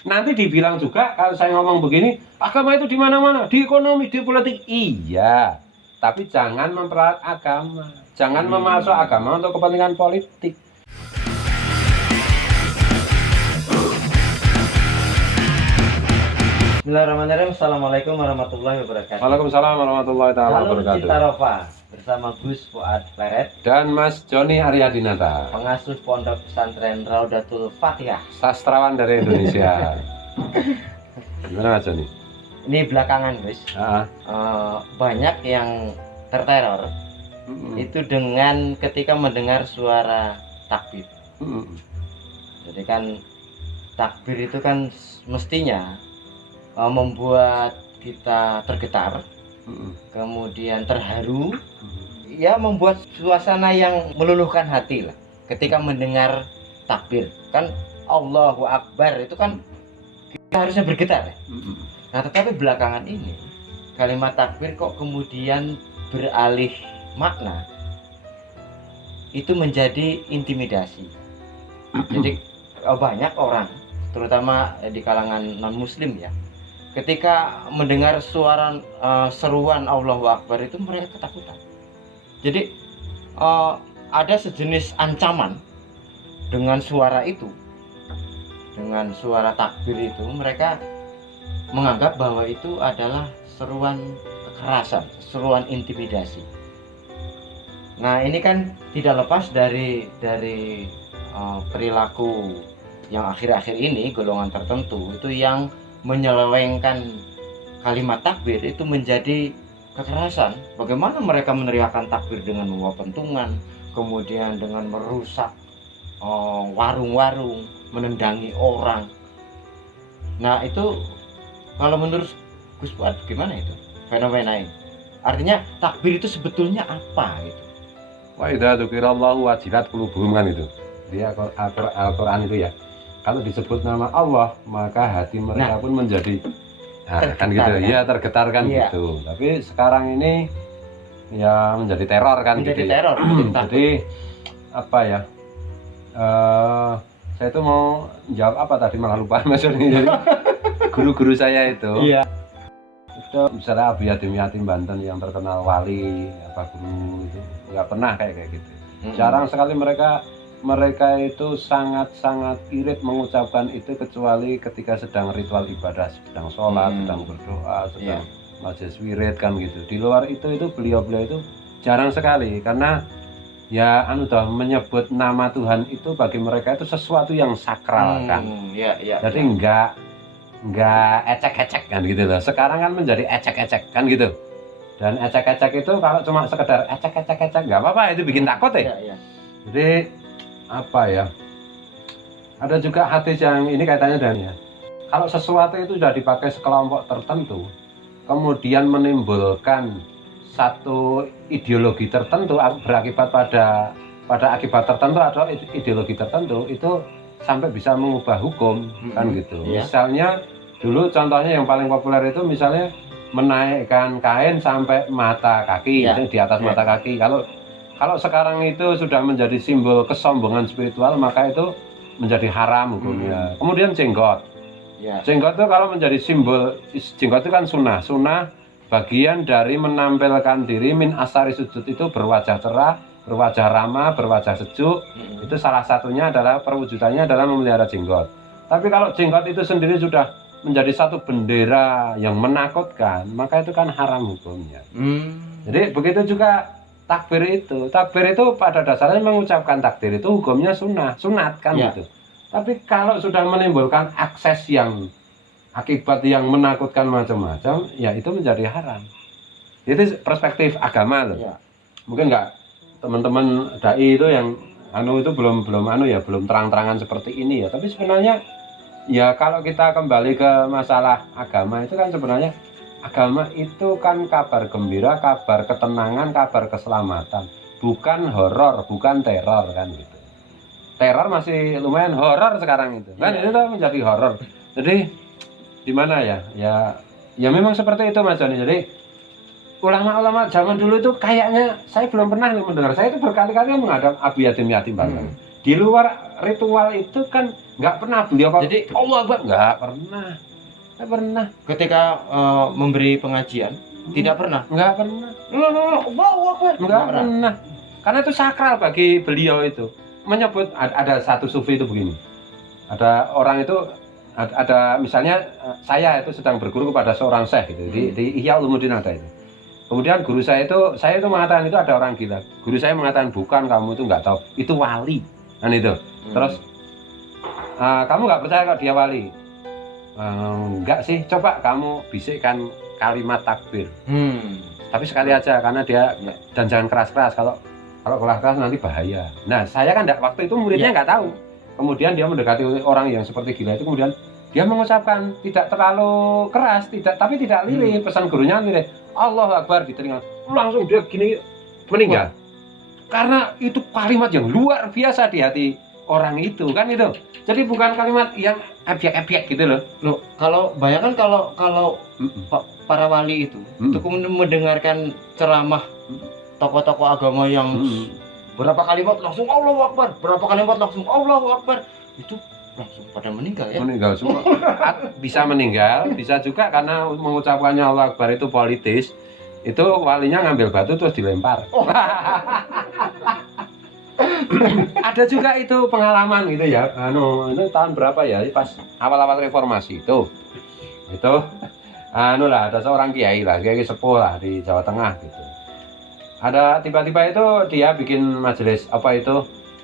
Nanti dibilang juga kalau saya ngomong begini, agama itu di mana-mana, di ekonomi, di politik. Iya, tapi jangan memperalat agama. Jangan memasuk agama untuk kepentingan politik. Bismillahirrahmanirrahim. Assalamualaikum warahmatullahi wabarakatuh. Waalaikumsalam warahmatullahi Halo wabarakatuh. Cinta Rova bersama Gus Fuad Peret Dan Mas Joni Aryadinata, pengasuh Pondok Pesantren Raudatul Fatihah. sastrawan dari Indonesia. Gimana Mas Joni? Ini belakangan Gus, Ah, banyak yang terteror itu dengan ketika mendengar suara takbir. Jadi kan takbir itu kan mestinya membuat kita tergetar, kemudian terharu, ya membuat suasana yang meluluhkan hati lah ketika mendengar takbir. Kan Allahu Akbar itu kan kita harusnya bergetar ya. Nah tetapi belakangan ini kalimat takbir kok kemudian beralih makna, itu menjadi intimidasi. Jadi banyak orang terutama di kalangan non muslim ya, ketika mendengar suara seruan Allahu Akbar itu mereka ketakutan. Jadi ada sejenis ancaman dengan suara itu, dengan suara takbir itu. Mereka menganggap bahwa itu adalah seruan kekerasan, seruan intimidasi. Nah ini kan tidak lepas dari perilaku yang akhir-akhir ini golongan tertentu itu yang menyelewengkan kalimat takbir itu menjadi kekerasan. Bagaimana mereka meneriakkan takbir dengan membawa pentungan, kemudian dengan merusak warung-warung, menendangi orang. Nah itu kalau menurut Gus Fuad gimana itu fenomena ini? Artinya takbir itu sebetulnya apa gitu? wa idza dzukirallahu wajilat qulubuhum kan itu. Dia Al-Qur'an itu ya. Kalau disebut nama Allah, maka hati mereka pun menjadi kan gitu. Kan? Ya tergetar kan Iya. gitu. Tapi sekarang ini ya menjadi teror kan Menjadi gitu. teror, menjadi takut. Jadi apa ya? Saya itu mau jawab apa tadi malah lupa Mas Joni. Jadi guru-guru saya itu. Iya. Itu misalnya Abu Yatim Banten yang terkenal wali apa guru itu nggak pernah kayak gitu. Jarang sekali mereka itu sangat-sangat irit mengucapkan itu kecuali ketika sedang ritual ibadah, sedang sholat, sedang berdoa, sedang majelis wirid kan gitu. Di luar itu beliau-beliau itu jarang sekali karena ya menyebut nama Tuhan itu bagi mereka itu sesuatu yang sakral kan. Jadi nggak ecek-ecek kan gitu loh. Sekarang kan menjadi ecek-ecek kan gitu. Dan ecek-ecek itu kalau cuma sekedar ecek-ecek nggak apa-apa, itu bikin takut ya. Jadi apa ya? Ada juga hadis yang ini kaitannya dengan ya. Kalau sesuatu itu sudah dipakai sekelompok tertentu, kemudian menimbulkan satu ideologi tertentu berakibat pada akibat tertentu atau ideologi tertentu, itu sampai bisa mengubah hukum kan gitu. Misalnya dulu contohnya yang paling populer itu misalnya menaikkan kain sampai mata kaki, itu di atas mata kaki. Kalau sekarang itu sudah menjadi simbol kesombongan spiritual, maka itu menjadi haram hukumnya. Kemudian jenggot. Jenggot itu kalau menjadi simbol, jenggot itu kan sunnah bagian dari menampilkan diri min asari sujud, itu berwajah cerah, berwajah ramah, berwajah sejuk. Itu salah satunya adalah perwujudannya adalah memelihara jenggot. Tapi kalau jenggot itu sendiri sudah menjadi satu bendera yang menakutkan, maka itu kan haram hukumnya. Jadi begitu juga takbir itu pada dasarnya mengucapkan takbir itu hukumnya sunat kan gitu. Tapi kalau sudah menimbulkan akses yang akibat yang menakutkan macam-macam, ya itu menjadi haram. Itu perspektif agama loh. Mungkin nggak teman-teman dai itu yang itu belum terang-terangan seperti ini ya. Tapi sebenarnya ya kalau kita kembali ke masalah agama itu kan sebenarnya agama itu kan kabar gembira, kabar ketenangan, kabar keselamatan, bukan horor, bukan teror kan gitu. Teror masih lumayan, horor sekarang itu kan itu menjadi horor. Jadi di mana ya memang seperti itu Mas Joni. Jadi ulama-ulama zaman dulu itu kayaknya saya belum pernah mendengar. Saya itu berkali-kali menghadap Abu Yatim Banten. Di luar ritual itu kan nggak pernah beliau kok. Jadi Allah Akbar nggak pernah. ketika memberi pengajian tidak pernah. Nggak pernah. Allahu Akbar. Nggak pernah. Karena itu sakral bagi beliau itu. Menyebut ada satu sufi itu begini. Ada orang itu ada misalnya saya itu sedang berguru kepada seorang syekh gitu. Di Ihya Ulumuddin ada itu. Kemudian guru saya itu mengatakan itu ada orang gila. Guru saya mengatakan bukan, kamu itu nggak tahu, itu wali. Kan itu. Terus kamu nggak percaya kalau dia wali? Enggak sih, coba kamu bisikkan kalimat takbir. Tapi sekali aja karena dia dan jangan keras-keras. Kalau keras-keras nanti bahaya. Nah, saya kan waktu itu muridnya nggak tahu. Kemudian dia mendekati orang yang seperti gila itu, kemudian dia mengucapkan tidak terlalu keras, tapi tidak lirih. Pesan gurunya lirih. Allahu Akbar diterima. Langsung dia gini meninggal. Karena itu kalimat yang luar biasa di hati orang itu, kan itu. Jadi bukan kalimat yang epiak-epiak gitu loh. Loh, kalau bayangkan kalau para wali itu kemudian mendengarkan ceramah tokoh-tokoh agama yang berapa kalimat langsung Allahu Akbar, berapa kalimat langsung Allahu Akbar, itu langsung pada meninggal ya. Meninggal semua. Bisa meninggal, bisa juga karena mengucapkannya Allahu Akbar itu politis. Itu walinya ngambil batu terus dilempar. Ada juga itu pengalaman gitu ya. Itu tahun berapa ya? Pas awal-awal reformasi itu. Ada seorang kiai sepuh lah di Jawa Tengah gitu. Ada tiba-tiba itu dia bikin majelis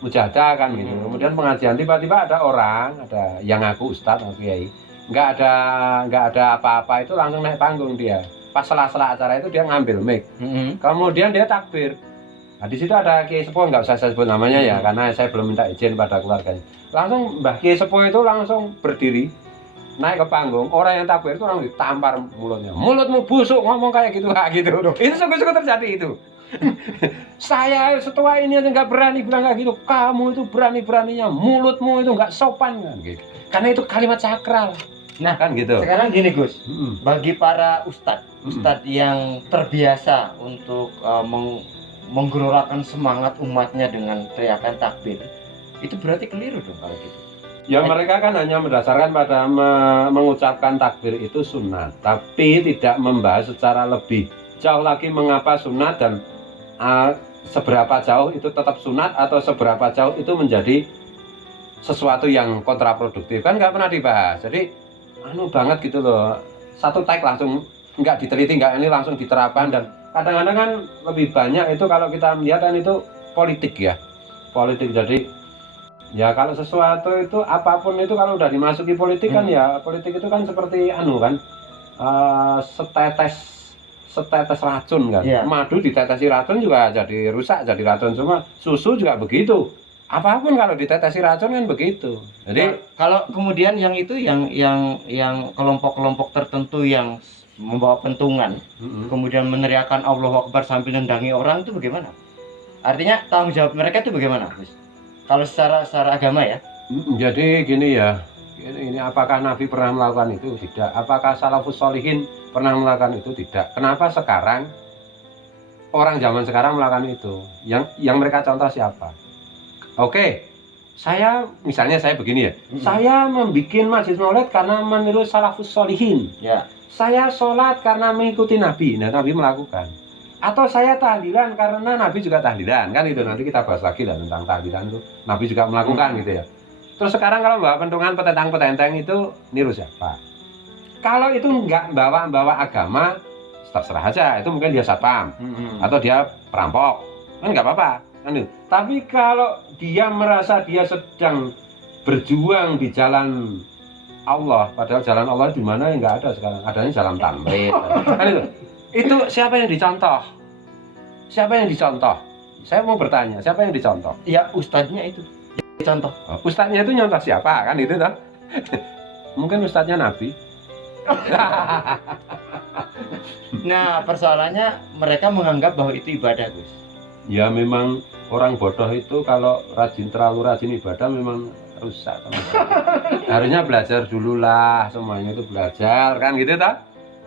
mujahadah kan gitu. Kemudian pengajian tiba-tiba ada yang ngaku ustadz atau kiai. Nggak ada apa-apa itu langsung naik panggung dia. Pas sela-sela acara itu dia ngambil mic. Kemudian dia takbir. Nah, di situ ada Kiai Sepuh, nggak usah saya sebut namanya ya, karena saya belum minta izin pada keluarganya. Langsung Mbah Kiai Sepuh itu langsung berdiri, naik ke panggung. Orang yang takbir itu langsung ditampar mulutnya. Mulutmu busuk, ngomong kayak gitu, gitu. Itu sungguh-sungguh terjadi itu. Saya setua ini aja nggak berani bilang kayak gitu. Kamu itu berani-beraninya, mulutmu itu nggak sopan kan gitu. Karena itu kalimat sakral. Nah kan gitu. Sekarang gini Gus, bagi para ustadz yang terbiasa untuk menggelorakan semangat umatnya dengan teriakan takbir, itu berarti keliru dong kalau gitu. Ya mereka kan hanya mendasarkan pada mengucapkan takbir itu sunat, tapi tidak membahas secara lebih jauh lagi mengapa sunat dan seberapa jauh itu tetap sunat atau seberapa jauh itu menjadi sesuatu yang kontraproduktif, kan nggak pernah dibahas. Jadi banget gitu loh, satu tag langsung nggak diteliti, nggak ini langsung diterapkan. Dan kadang-kadang kan lebih banyak itu kalau kita melihat kan itu politik ya, politik. Jadi ya kalau sesuatu itu apapun itu kalau udah dimasuki politik kan ya politik itu kan seperti setetes racun kan. Madu ditetesi racun juga jadi rusak, jadi racun semua. Susu juga begitu. Apapun kalau ditetesi racun kan begitu. Jadi kalau kemudian yang itu yang kelompok-kelompok tertentu yang membawa pentungan, kemudian meneriakan Allahu Akbar sambil nendangi orang, itu bagaimana? Artinya tanggung jawab mereka itu bagaimana, Gus? Kalau secara agama ya? Jadi gini ya, ini apakah Nabi pernah melakukan itu? Tidak. Apakah salafus sholihin pernah melakukan itu? Tidak. Kenapa sekarang orang zaman sekarang melakukan itu? Yang mereka contoh siapa? Oke, misalnya saya begini ya, saya membuat majlis maulid karena meniru salafus sholihin. Ya. Saya sholat karena mengikuti Nabi. Nah, Nabi melakukan. Atau saya tahlilan karena Nabi juga tahlilan, kan itu. Nanti kita bahas lagi lah tentang tahlilan itu. Nabi juga melakukan gitu ya. Terus sekarang kalau bawa pentungan petentang-petenteng itu niru siapa? Kalau itu nggak bawa agama, terserah aja. Itu mungkin dia satpam atau dia perampok, kan nggak apa-apa. Tapi kalau dia merasa dia sedang berjuang di jalan Allah, padahal jalan Allah di mana yang nggak ada sekarang, adanya jalan tamrin. Kan itu siapa yang dicontoh? Siapa yang dicontoh? Saya mau bertanya, siapa yang dicontoh? Ya ustadznya itu dicontoh. Ustadznya itu nyontoh siapa? Kan itu toh? Mungkin ustadznya Nabi. Nah persoalannya mereka menganggap bahwa itu ibadah, Gus. Ya memang orang bodoh itu kalau terlalu rajin ibadah memang rusak. Harusnya belajar dulu lah, semuanya itu belajar kan gitu toh.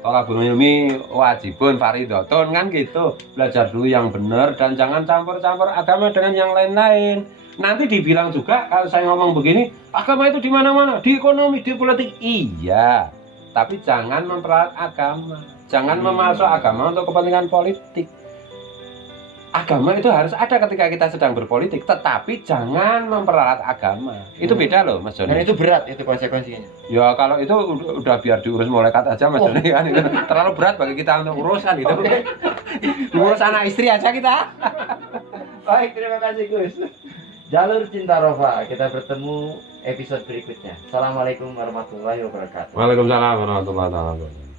Thalabul ilmi wajibun fardhatun kan gitu. Belajar dulu yang benar dan jangan campur-campur agama dengan yang lain-lain. Nanti dibilang juga kalau saya ngomong begini, agama itu di mana-mana, di ekonomi, di politik. Iya, tapi jangan memperalat agama. Jangan memasuk agama untuk kepentingan politik. Agama itu harus ada ketika kita sedang berpolitik, tetapi jangan memperalat agama. Itu beda loh, Mas Dan Joni. itu berat itu konsekuensinya. Ya kalau itu udah biar diurus malaikat aja, Mas Joni kan. Itu terlalu berat bagi kita untuk urus kan gitu. Ngurus anak istri aja kita. Baik, terima kasih Gus. Jalur Cinta Rofa, kita bertemu episode berikutnya. Assalamualaikum warahmatullahi wabarakatuh. Waalaikumsalam warahmatullahi wabarakatuh.